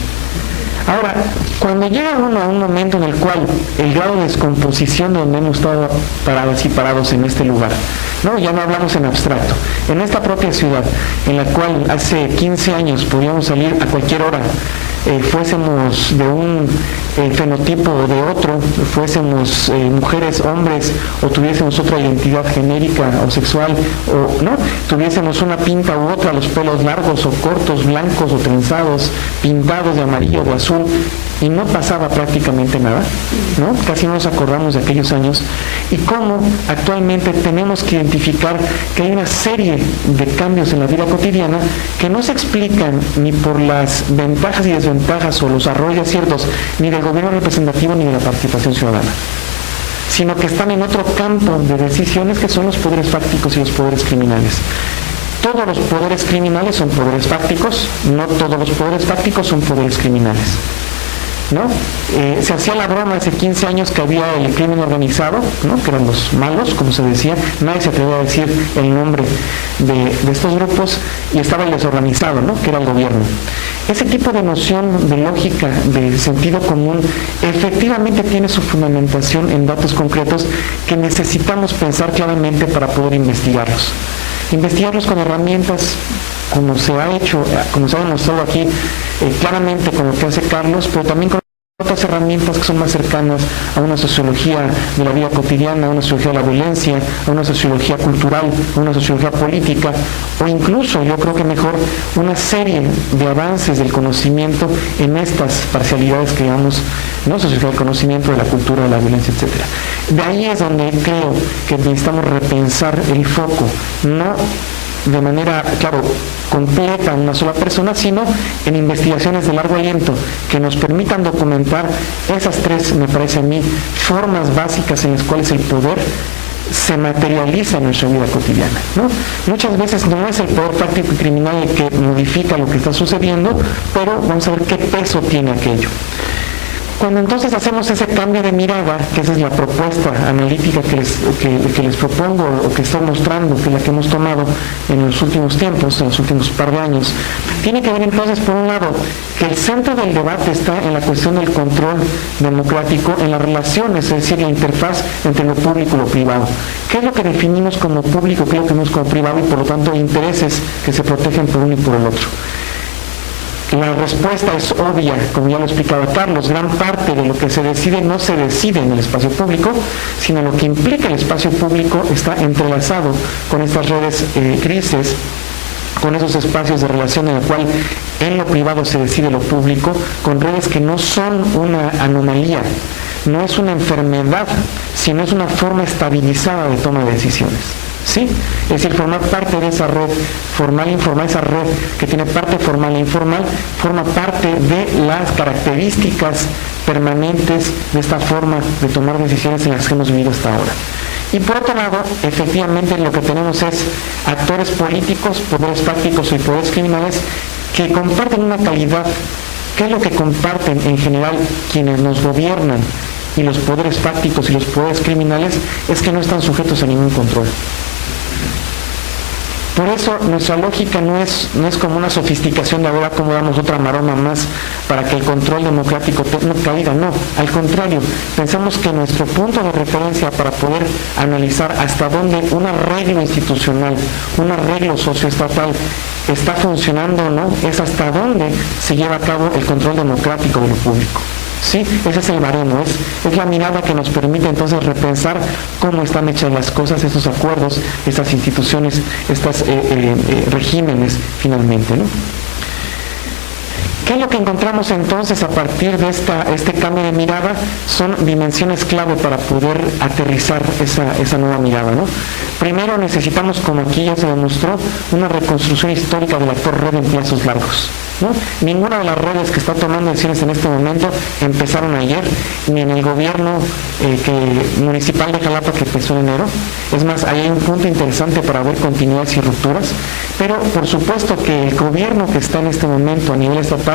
Ahora, cuando llega uno a un momento en el cual el grado de descomposición donde hemos estado paradas y parados en este lugar, no, ya no hablamos en abstracto, en esta propia ciudad, en la cual hace 15 años podíamos salir a cualquier hora, fuésemos de un fenotipo o de otro, fuésemos mujeres, hombres, o tuviésemos otra identidad genérica o sexual, o no, tuviésemos una pinta u otra, los pelos largos o cortos, blancos o trenzados, pintados de amarillo o azul, y no pasaba prácticamente nada, ¿no? Casi no nos acordamos de aquellos años, y cómo actualmente tenemos que identificar que hay una serie de cambios en la vida cotidiana que no se explican ni por las ventajas y desventajas o los arroyos aciertos ni del gobierno representativo ni de la participación ciudadana, sino que están en otro campo de decisiones que son los poderes fácticos y los poderes criminales. Todos los poderes criminales son poderes fácticos, no todos los poderes fácticos son poderes criminales, ¿no? Se hacía la broma hace 15 años que había el crimen organizado, ¿no? Que eran los malos, como se decía, nadie se atrevía a decir el nombre de estos grupos, y estaba el desorganizado, ¿no? Que era el gobierno. Ese tipo de noción de lógica, de sentido común, efectivamente tiene su fundamentación en datos concretos que necesitamos pensar claramente para poder investigarlos. Investigarlos con herramientas como se ha hecho, como se ha demostrado aquí claramente con lo que hace Carlos, pero también con otras herramientas que son más cercanas a una sociología de la vida cotidiana, a una sociología de la violencia, a una sociología cultural, a una sociología política, o incluso, yo creo que mejor, una serie de avances del conocimiento en estas parcialidades que llamamos, ¿no? Sociología del conocimiento, de la cultura, de la violencia, etc. De ahí es donde creo que necesitamos repensar el foco, no de manera, claro, completa en una sola persona, sino en investigaciones de largo aliento que nos permitan documentar esas tres, me parece a mí, formas básicas en las cuales el poder se materializa en nuestra vida cotidiana, ¿no? Muchas veces no es el poder práctico y criminal el que modifica lo que está sucediendo, pero vamos a ver qué peso tiene aquello. Cuando entonces hacemos ese cambio de mirada, que esa es la propuesta analítica que les propongo o que estoy mostrando, que es la que hemos tomado en los últimos tiempos, en los últimos par de años, tiene que ver entonces, por un lado, que el centro del debate está en la cuestión del control democrático, en las relaciones, es decir, la interfaz entre lo público y lo privado. ¿Qué es lo que definimos como público, qué es lo que definimos como privado y, por lo tanto, intereses que se protegen por uno y por el otro? La respuesta es obvia, como ya lo explicaba Carlos, gran parte de lo que se decide no se decide en el espacio público, sino lo que implica el espacio público está entrelazado con estas redes grises, con esos espacios de relación en el cual en lo privado se decide lo público, con redes que no son una anomalía, no es una enfermedad, sino es una forma estabilizada de toma de decisiones. ¿Sí? Es decir, formar parte de esa red formal e informal, esa red que tiene parte formal e informal, forma parte de las características permanentes de esta forma de tomar decisiones en las que hemos vivido hasta ahora. Y por otro lado, efectivamente lo que tenemos es actores políticos, poderes fácticos y poderes criminales que comparten una calidad. ¿Qué es lo que comparten en general quienes nos gobiernan y los poderes fácticos y los poderes criminales? Es que no están sujetos a ningún control. Por eso nuestra lógica no es como una sofisticación de ahora cómo damos otra maroma más para que el control democrático no caiga, no. Al contrario, pensamos que nuestro punto de referencia para poder analizar hasta dónde un arreglo institucional, un arreglo socioestatal está funcionando o no, es hasta dónde se lleva a cabo el control democrático de lo público. Sí, ese es el baremo, es la mirada que nos permite entonces repensar cómo están hechas las cosas, estos acuerdos, estas instituciones, estos regímenes finalmente, ¿no? ¿Qué es lo que encontramos entonces a partir de este cambio de mirada? Son dimensiones clave para poder aterrizar esa nueva mirada, ¿no? Primero necesitamos, como aquí ya se demostró, una reconstrucción histórica del actor red en plazos largos, ¿no? Ninguna de las redes que está tomando decisiones en este momento empezaron ayer, ni en el gobierno municipal de Jalapa que empezó en enero. Es más, ahí hay un punto interesante para ver continuidades y rupturas, pero por supuesto que el gobierno que está en este momento a nivel estatal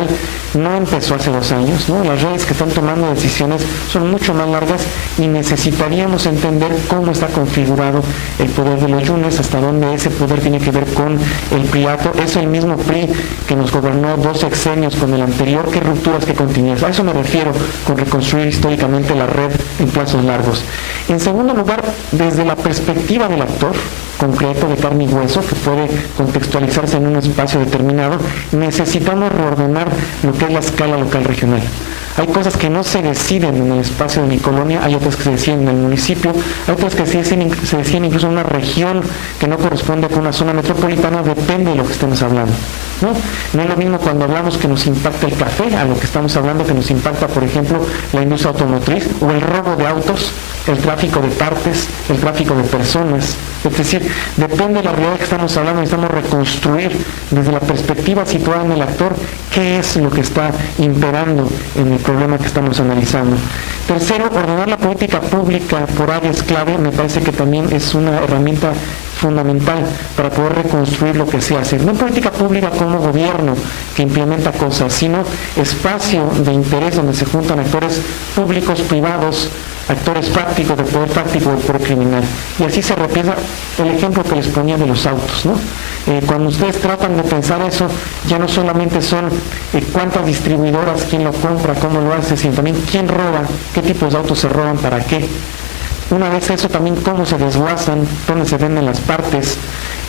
no empezó hace 2 años, ¿no? Las redes que están tomando decisiones son mucho más largas y necesitaríamos entender cómo está configurado el poder de los yunes, hasta dónde ese poder tiene que ver con el priato. Es el mismo PRI que nos gobernó 2 sexenios con el anterior, qué rupturas, qué continuidades. A eso me refiero con reconstruir históricamente la red en plazos largos. En segundo lugar, desde la perspectiva del actor concreto de carne y hueso que puede contextualizarse en un espacio determinado, necesitamos reordenar lo que es la escala local regional. Hay cosas que no se deciden en el espacio de mi colonia, hay otras que se deciden en el municipio, hay otras que se deciden incluso en una región que no corresponde con una zona metropolitana, depende de lo que estemos hablando, ¿no? No es lo mismo cuando hablamos que nos impacta el café, a lo que estamos hablando que nos impacta, por ejemplo, la industria automotriz o el robo de autos, el tráfico de partes, el tráfico de personas. Es decir, depende de la realidad que estamos hablando, necesitamos reconstruir desde la perspectiva situada en el actor qué es lo que está imperando en el problema que estamos analizando. Tercero, ordenar la política pública por áreas clave me parece que también es una herramienta fundamental para poder reconstruir lo que se hace. No política pública como gobierno que implementa cosas, sino espacio de interés donde se juntan actores públicos, privados, actores fácticos, de poder fáctico, de poder criminal. Y así se repiensa el ejemplo que les ponía de los autos, ¿no? Cuando ustedes tratan de pensar eso, ya no solamente son cuántas distribuidoras, quién lo compra, cómo lo hace, sino también quién roba, qué tipos de autos se roban, para qué. Una vez eso, también cómo se desguazan, dónde se venden las partes.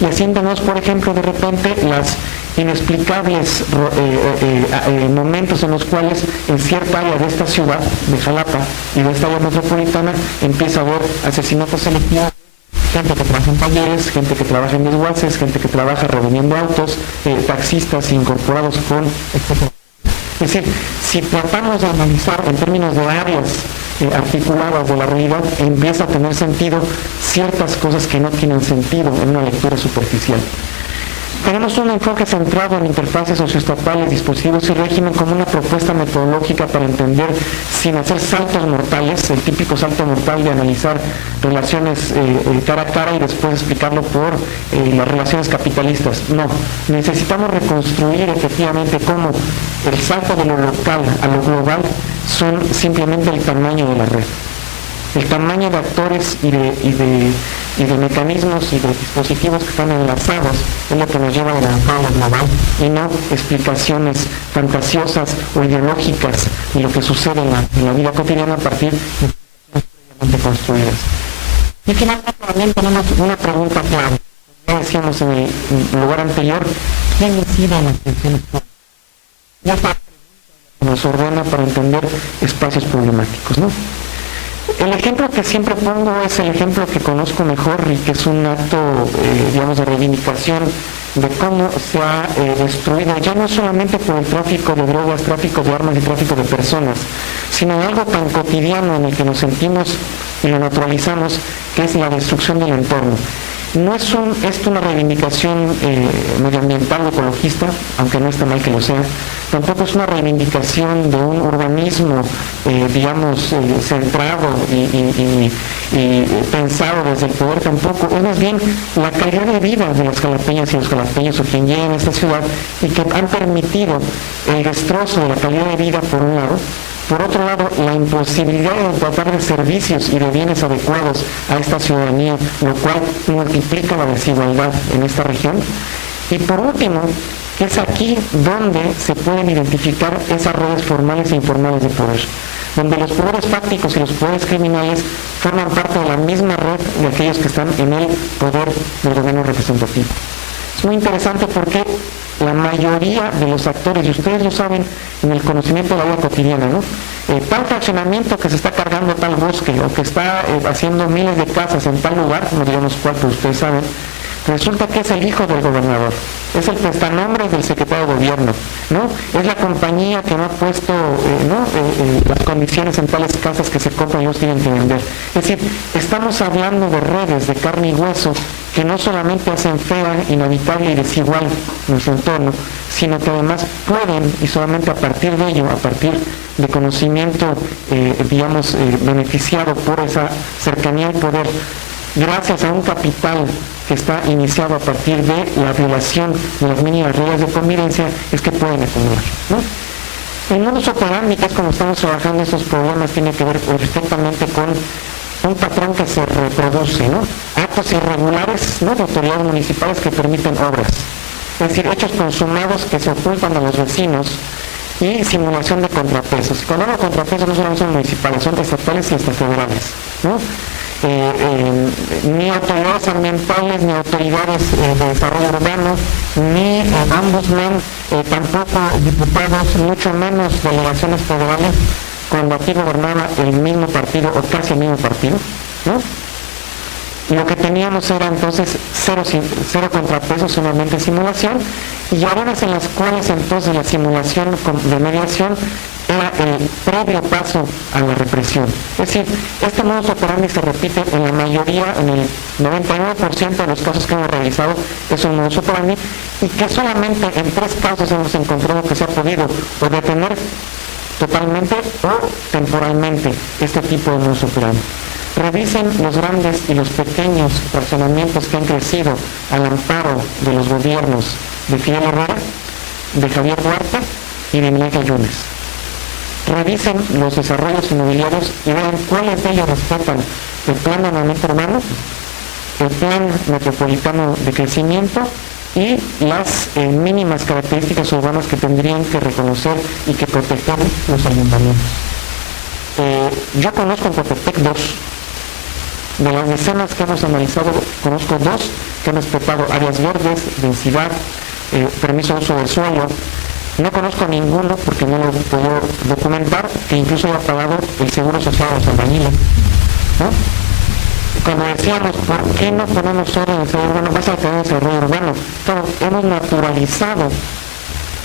Y así entendemos, por ejemplo, de repente las inexplicables momentos en los cuales en cierta área de esta ciudad, de Jalapa y de esta área metropolitana, empieza a haber asesinatos selectivos, gente que trabaja en talleres, gente que trabaja en desguaces, gente que trabaja revendiendo autos, taxistas incorporados con, etc. Es decir, si tratamos de analizar en términos de áreas articuladas de la realidad, empieza a tener sentido ciertas cosas que no tienen sentido en una lectura superficial. Tenemos un enfoque centrado en interfaces socioestatales, dispositivos y régimen como una propuesta metodológica para entender, sin hacer saltos mortales, el típico salto mortal de analizar relaciones cara a cara y después explicarlo por las relaciones capitalistas. No, necesitamos reconstruir efectivamente cómo el salto de lo local a lo global son simplemente el tamaño de la red. El tamaño de actores y de mecanismos y de dispositivos que están enlazados es lo que nos lleva a avanzar a lo global y no explicaciones fantasiosas o ideológicas de lo que sucede en la vida cotidiana a partir de previamente construidas. Y finalmente también tenemos una pregunta clave. Ya decíamos en el lugar anterior, ¿quién decide las tensiones públicas? Y esta pregunta nos ordena para entender espacios problemáticos, ¿no? El ejemplo que siempre pongo es el ejemplo que conozco mejor y que es un acto, digamos, de reivindicación de cómo se ha destruido, ya no solamente por el tráfico de drogas, tráfico de armas y tráfico de personas, sino algo tan cotidiano en el que nos sentimos y lo naturalizamos, que es la destrucción del entorno. No es esto una reivindicación medioambiental o ecologista, aunque no está mal que lo sea. Tampoco es una reivindicación de un urbanismo, digamos, centrado y pensado desde el poder tampoco. Es más bien la calidad de vida de las jalapeñas y los jalapeños o quien llegan a esta ciudad y que han permitido el destrozo de la calidad de vida por un lado. Por otro lado, la imposibilidad de dotar de servicios y de bienes adecuados a esta ciudadanía, lo cual multiplica la desigualdad en esta región. Y por último, es aquí donde se pueden identificar esas redes formales e informales de poder, donde los poderes fácticos y los poderes criminales forman parte de la misma red de aquellos que están en el poder del gobierno representativo. Es muy interesante porque la mayoría de los actores, y ustedes lo saben en el conocimiento de la vida cotidiana, ¿no? Tal fraccionamiento que se está cargando tal bosque o que está haciendo miles de casas en tal lugar, no digamos cuál, pero ustedes saben, resulta que es el hijo del gobernador, es el prestanombres del secretario de gobierno, ¿no? Es la compañía que no ha puesto las condiciones en tales casas que se compran y los tienen que vender. Es decir, estamos hablando de redes de carne y hueso que no solamente hacen fea, inhabitable y desigual nuestro entorno, sino que además pueden, y solamente a partir de ello, a partir de conocimiento, beneficiado por esa cercanía al poder, gracias a un capital que está iniciado a partir de la violación de las mínimas reglas de convivencia, es que pueden acumular, ¿no? El modus operandi, que es como estamos trabajando estos problemas, tiene que ver perfectamente con un patrón que se reproduce, ¿no? Actos irregulares, ¿no?, de autoridades municipales que permiten obras, es decir, hechos consumados que se ocultan a los vecinos y simulación de contrapesos. Cuando hablo de contrapesos no solamente son municipales, son estatales y hasta federales, ¿no? Ni autoridades ambientales, ni autoridades de desarrollo urbano, ni ombudsman, tampoco diputados, mucho menos delegaciones federales, cuando aquí gobernaba el mismo partido o casi el mismo partido, ¿no? Lo que teníamos era entonces cero contrapesos, solamente simulación, y áreas en las cuales entonces la simulación de mediación era el previo paso a la represión. Es decir, este modus operandi se repite en la mayoría, en el 99% de los casos que hemos realizado, es un modus operandi, y que solamente en 3 casos hemos encontrado que se ha podido o detener totalmente o temporalmente este tipo de modus operandi. Revisen los grandes y los pequeños fraccionamientos que han crecido al amparo de los gobiernos de Fidel Herrera, de Javier Duarte y de Miguel Yunes. Revisen los desarrollos inmobiliarios y vean cuáles de ellos respetan el plan de ordenamiento urbano, el plan metropolitano de crecimiento y las mínimas características urbanas que tendrían que reconocer y que proteger los ayuntamientos. Yo conozco en Coatepec 2. De las decenas que hemos analizado, conozco 2 que han respetado áreas verdes, densidad, permiso de uso del suelo. No conozco ninguno, porque no lo puedo documentar, que incluso haya pagado el seguro social a los albañiles, ¿no? Cuando decíamos, ¿por qué no ponemos orden en el desarrollo urbano? Vas a tener el desarrollo urbano. Claro, hemos naturalizado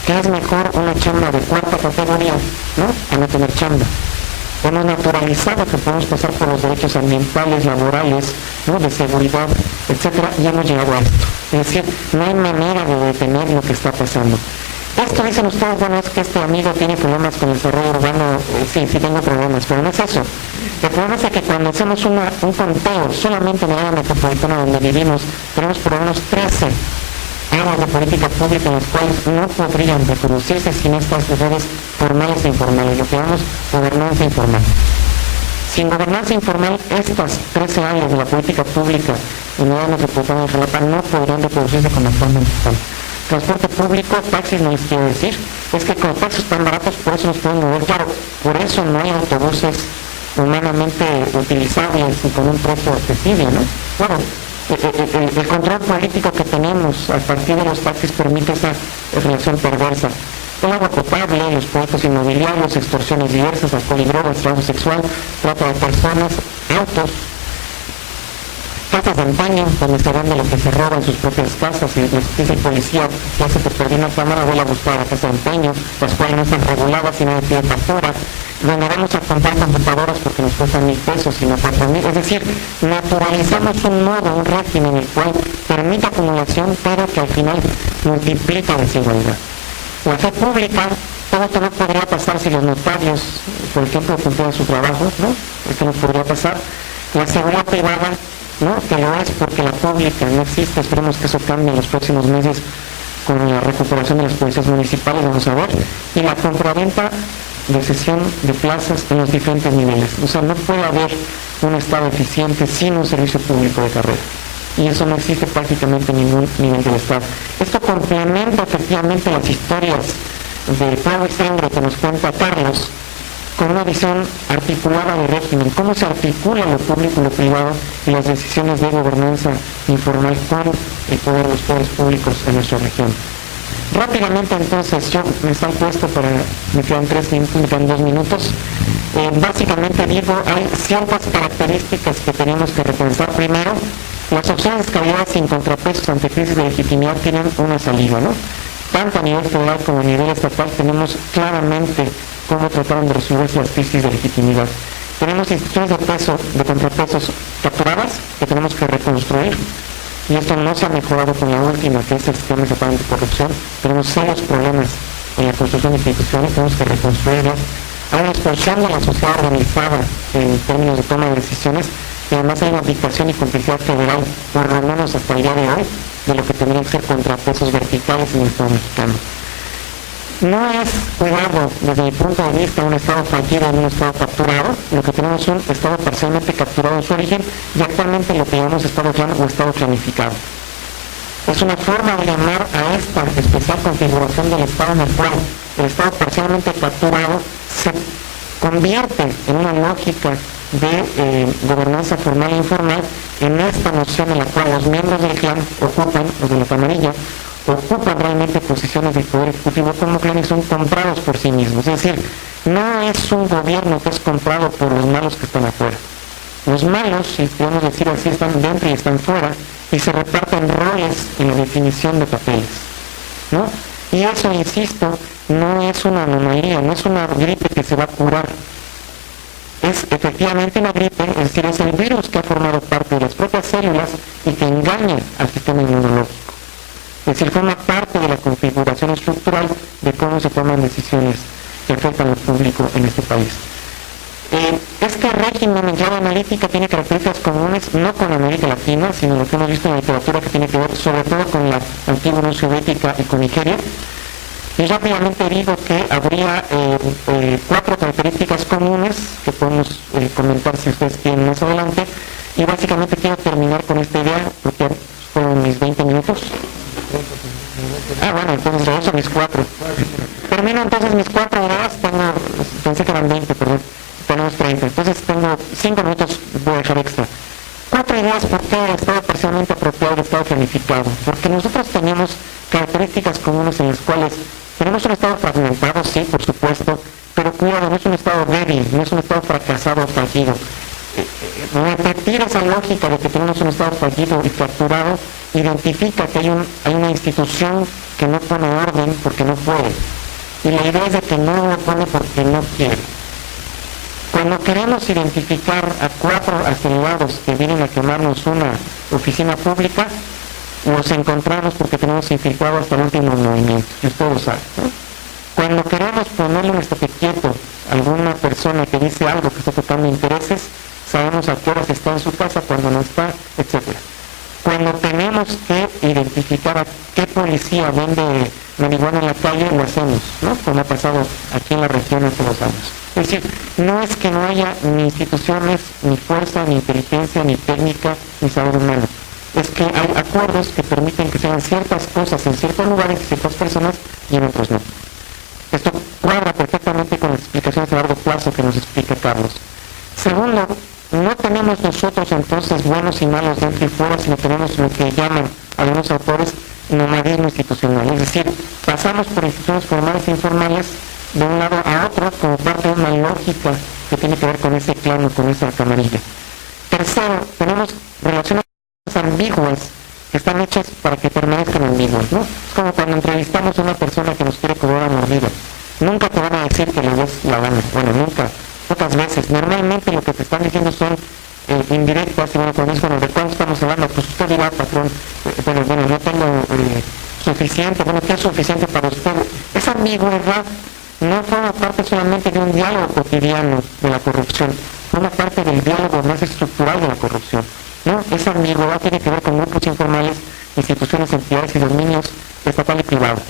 que es mejor una chamba de 4ª categoría, ¿no?, a no tener chamba. Hemos naturalizado que podemos pasar por los derechos ambientales, laborales, ¿no?, de seguridad, etcétera, y hemos llegado a esto. Es decir, no hay manera de detener lo que está pasando. Esto dicen ustedes, bueno, es que este amigo tiene problemas con el desarrollo urbano. Sí, tengo problemas, pero no es eso. El problema es que cuando hacemos un conteo solamente en la área metropolitana donde vivimos, tenemos por lo menos 13 áreas de política pública en las cuales no podrían reproducirse sin estas redes formales e informales, lo que llamamos gobernanza informal. Sin gobernanza informal, estas 13 áreas de la política pública en la área metropolitana de Jalapa no podrían reproducirse con la forma digital. Transporte público, taxis, no les quiero decir, es que con taxis tan baratos, por eso nos pueden mover, claro, por eso no hay autobuses humanamente utilizables y con un precio accesible, ¿no? Bueno, el control político que tenemos a partir de los taxis permite esa relación perversa. el agua potable, los proyectos inmobiliarios, extorsiones diversas, alcohol y drogas, trabajo sexual, trata de personas, autos, casas de empeño, donde se vende lo que se roba en sus propias casas, y les dice el policía que hace que perdí una cámara, voy a buscar a la casa de empeño, las cuales no están reguladas y no me piden factura, donde vamos a comprar computadoras porque nos cuestan 1,000 pesos y no 4,000, es decir, naturalizamos un modo, un régimen en el cual permite acumulación, pero que al final multiplica desigualdad. La fe pública, todo esto no podría pasar si los notarios, por ejemplo, cumplieran su trabajo, ¿no? Esto no podría pasar. La seguridad privada, ¿no? Que lo es porque la pública no existe. Esperemos que eso cambie en los próximos meses con la recuperación de las policías municipales, vamos a ver. Y la compraventa de cesión de plazas en los diferentes niveles. O sea, no puede haber un Estado eficiente sin un servicio público de carrera. Y eso no existe prácticamente en ningún nivel del Estado. Esto complementa efectivamente las historias de fuego y sangre que nos cuenta Carlos, con una visión articulada de régimen, cómo se articula lo público y lo privado y las decisiones de gobernanza informal con el poder de los poderes públicos en nuestra región. Rápidamente entonces, yo me está puesto me quedan 3 minutos, me quedan 2 minutos. Básicamente digo, hay ciertas características que tenemos que repensar. Primero, las opciones descabelladas sin contrapesos ante crisis de legitimidad tienen una salida, ¿no? Tanto a nivel federal como a nivel estatal tenemos claramente cómo trataron de resolverse las crisis de legitimidad. Tenemos instituciones de contrapesos capturadas que tenemos que reconstruir, y esto no se ha mejorado con la última, que es el sistema estatal anticorrupción. Tenemos serios problemas en la construcción de instituciones, tenemos que reconstruirlas. Hay una expulsión de la sociedad organizada en términos de toma de decisiones, y además hay una dictación y complicidad federal, por lo menos hasta el día de hoy, de lo que tendrían que ser contrapesos verticales en el Estado mexicano. No es, cuidado, desde mi punto de vista, un Estado fallido en un Estado capturado. Lo que tenemos es un Estado parcialmente capturado en su origen, y actualmente lo que llamamos Estado clan o Estado clanificado. Es una forma de llamar a esta especial configuración del Estado en el cual el Estado parcialmente capturado se convierte en una lógica de gobernanza formal e informal, en esta noción en la cual los miembros del clan ocupan, los de la camarilla, ocupan realmente posiciones del poder ejecutivo como clan y son comprados por sí mismos. Es decir, no es un gobierno que es comprado por los malos que están afuera. Los malos, si podemos decir así, están dentro y están fuera, y se reparten roles en la definición de papeles, ¿no? Y eso, insisto, no es una anomalía, no es una gripe que se va a curar. Es efectivamente una gripe, es decir, es el virus que ha formado parte de las propias células y que engaña al sistema inmunológico. Es decir, forma parte de la configuración estructural de cómo se toman decisiones que afectan al público en este país. Este régimen en clave analítica tiene características comunes no con América Latina, sino lo que hemos visto en la literatura, que tiene que ver sobre todo con la antigua Unión Soviética y con Nigeria. Y rápidamente digo que habría 4 características comunes que podemos comentar si ustedes quieren más adelante. Y básicamente quiero terminar con esta idea, porque fueron mis 20 minutos. Bueno, entonces regreso a mis 4. Termino entonces mis 4 ideas, pensé que eran 20, perdón. Tenemos 30, entonces tengo 5 minutos, voy a dejar extra. 4 ideas por qué el Estado parcialmente apropiado, el Estado planificado. Porque nosotros tenemos características comunes en las cuales tenemos un Estado fragmentado, sí, por supuesto, pero cuidado, no es un Estado débil, no es un Estado fracasado o fallido. Repetir esa lógica de que tenemos un Estado fallido y fracturado identifica que hay una institución que no pone orden porque no puede. Y la idea es de que no lo pone porque no quiere. Cuando queremos identificar a 4 acelerados que vienen a quemarnos una oficina pública, los encontramos porque tenemos infiltrado hasta el último movimiento, y ustedes lo saben, ¿no? Cuando queremos ponerle un estate quieto a alguna persona que dice algo que está tocando intereses, sabemos a qué horas está en su casa, cuando no está, etc. Cuando tenemos que identificar a qué policía vende marihuana en la calle, lo hacemos, ¿no? Como ha pasado aquí en la región hace 2 años. Es decir, no es que no haya ni instituciones, ni fuerza, ni inteligencia, ni técnica, ni saber humano. Es que hay acuerdos que permiten que se hagan ciertas cosas en ciertos lugares, ciertas personas, y en otros no. Esto cuadra perfectamente con las explicaciones a largo plazo que nos explica Carlos. Segundo, no tenemos nosotros entonces buenos y malos dentro y fuera, sino tenemos lo que llaman algunos autores nomadismo institucional, es decir, pasamos por instituciones formales e informales de un lado a otro como parte de una lógica que tiene que ver con ese clan o con esa camarilla. Tercero, tenemos relaciones ambiguas que están hechas para que permanezcan ambiguas, ¿no? Es como cuando entrevistamos a una persona que nos quiere cobrar una mordida. Nunca te van a decir que le des la gana. Bueno, nunca. Pocas veces. Normalmente lo que te están diciendo son indirectas, y cuando es bueno, ¿de cuánto estamos hablando? Pues usted dirá, patrón, bueno, yo tengo suficiente, bueno, ¿qué es suficiente para usted? Esa ambigüedad no forma parte solamente de un diálogo cotidiano de la corrupción, forma parte del diálogo más estructural de la corrupción, ¿no? Esa ambigüedad tiene que ver con grupos informales, instituciones, entidades y dominios estatal y privado.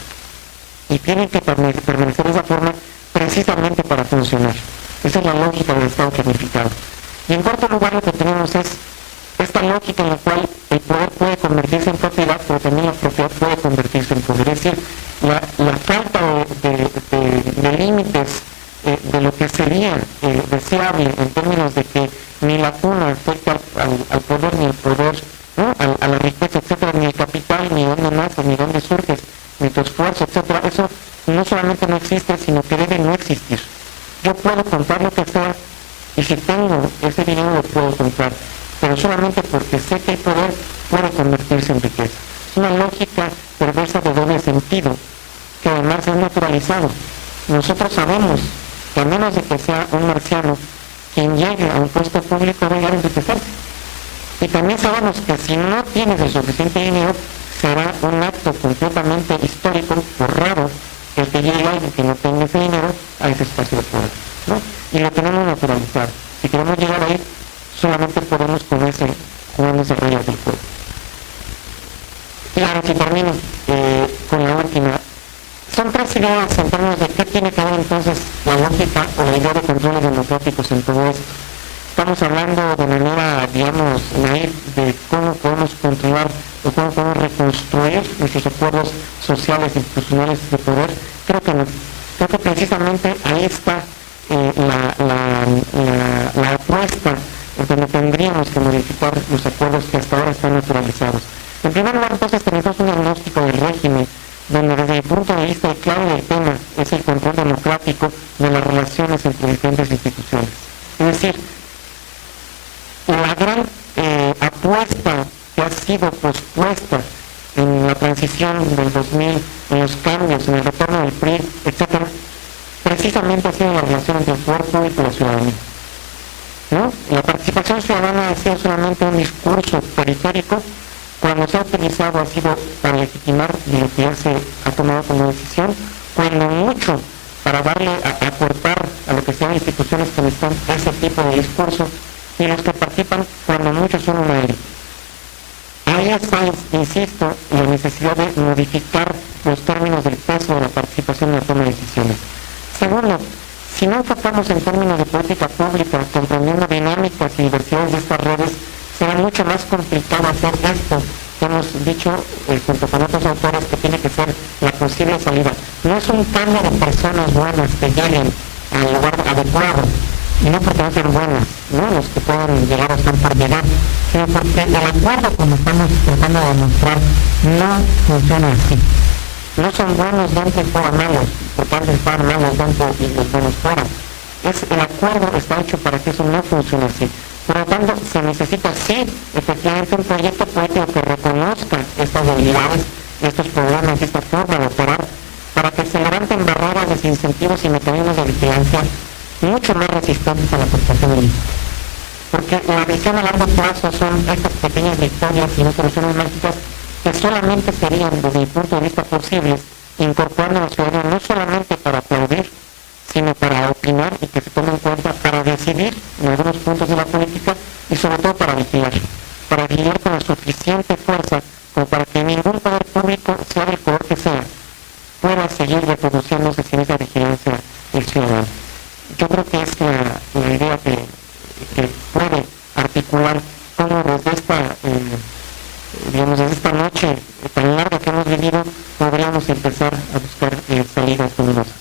Y tienen que permanecer de esa forma precisamente para funcionar. Esa es la lógica del Estado planificado. Y en cuarto lugar lo que tenemos es esta lógica en la cual el poder puede convertirse en propiedad, pero también la propiedad puede convertirse en poder. Es decir, la falta de límites de lo que sería deseable en términos de que ni la cuna afecta al poder, ni el poder, ¿no? a la riqueza, etcétera, ni el capital, ni dónde naces, ni dónde surges, ni tu esfuerzo, etcétera. Eso no solamente no existe, sino que debe no existir. Yo puedo comprar lo que sea, y si tengo ese dinero lo puedo comprar, pero solamente porque sé que el poder puede convertirse en riqueza. Es una lógica perversa de doble sentido, que además es naturalizado. Nosotros sabemos que a menos de que sea un marciano, quien llegue a un puesto público va a enriquecerse. Y también sabemos que si no tienes el suficiente dinero, será un acto completamente histórico o raro el que llegue alguien que no tenga ese dinero a ese espacio de poder, ¿no? Y lo tenemos naturalizado. Si queremos llegar ahí, solamente podemos jugando esas reglas del juego. Y ahora si termino con la última. Son tres ideas en términos de qué tiene que ver entonces la lógica o la idea de controles democráticos en todo esto. Estamos hablando de manera, digamos, naif de cómo podemos controlar o cómo podemos reconstruir nuestros acuerdos sociales e institucionales de poder. Creo que no. Creo que precisamente ahí está la apuesta en donde tendríamos que modificar los acuerdos que hasta ahora están naturalizados. En primer lugar, entonces, tenemos un diagnóstico del régimen, donde desde el punto de vista clave del tema es el control democrático de las relaciones entre diferentes instituciones. Es decir, la gran apuesta que ha sido pospuesta en la transición del 2000, en los cambios, en el retorno del PRI, etcétera, precisamente ha sido la relación entre el poder público y la ciudadanía, ¿no? La participación ciudadana ha sido solamente un discurso periférico. Cuando se ha utilizado ha sido para legitimar lo que ya se ha tomado como decisión, cuando mucho para darle a aportar a lo que sean instituciones que necesitan ese tipo de discurso, y los que participan cuando muchos son una élite. Ahí está, insisto, la necesidad de modificar los términos del peso de la participación en la toma de decisiones. Segundo, si no enfocamos en términos de política pública, comprendiendo dinámicas y diversidades de estas redes, será mucho más complicado hacer esto que hemos dicho junto con otros autores que tiene que ser la posible salida. No es un cambio de personas buenas que lleguen al lugar adecuado, y no porque no sean buenas, ¿no? Los que puedan llegar a estar por llegar, sino porque el acuerdo, como estamos tratando de demostrar, no funciona así. No son buenos dentro y fuera malos, por parte de estar malos dentro y los buenos fuera. El acuerdo está hecho para que eso no funcione así. Por lo tanto, se necesita, sí, efectivamente, un proyecto político que reconozca estas debilidades, estos problemas, esta forma de operar, para que se levanten barreras, desincentivos y mecanismos de vigilancia mucho más resistentes a la aplicación ilícita. Porque la visión a largo plazo son estas pequeñas victorias y no soluciones mágicas que solamente serían, desde mi punto de vista, posibles, incorporando a la ciudadanía no solamente para aplaudir, sino para opinar y que se tome en cuenta para decidir en algunos puntos de la política y sobre todo para vigilar con la suficiente fuerza como para que ningún poder público, sea el poder que sea, pueda seguir reproduciéndose sin esa vigilancia del ciudadano. Yo creo que es la idea que puede articular cómo desde esta noche tan larga que hemos vivido podríamos empezar a buscar salidas luminosas.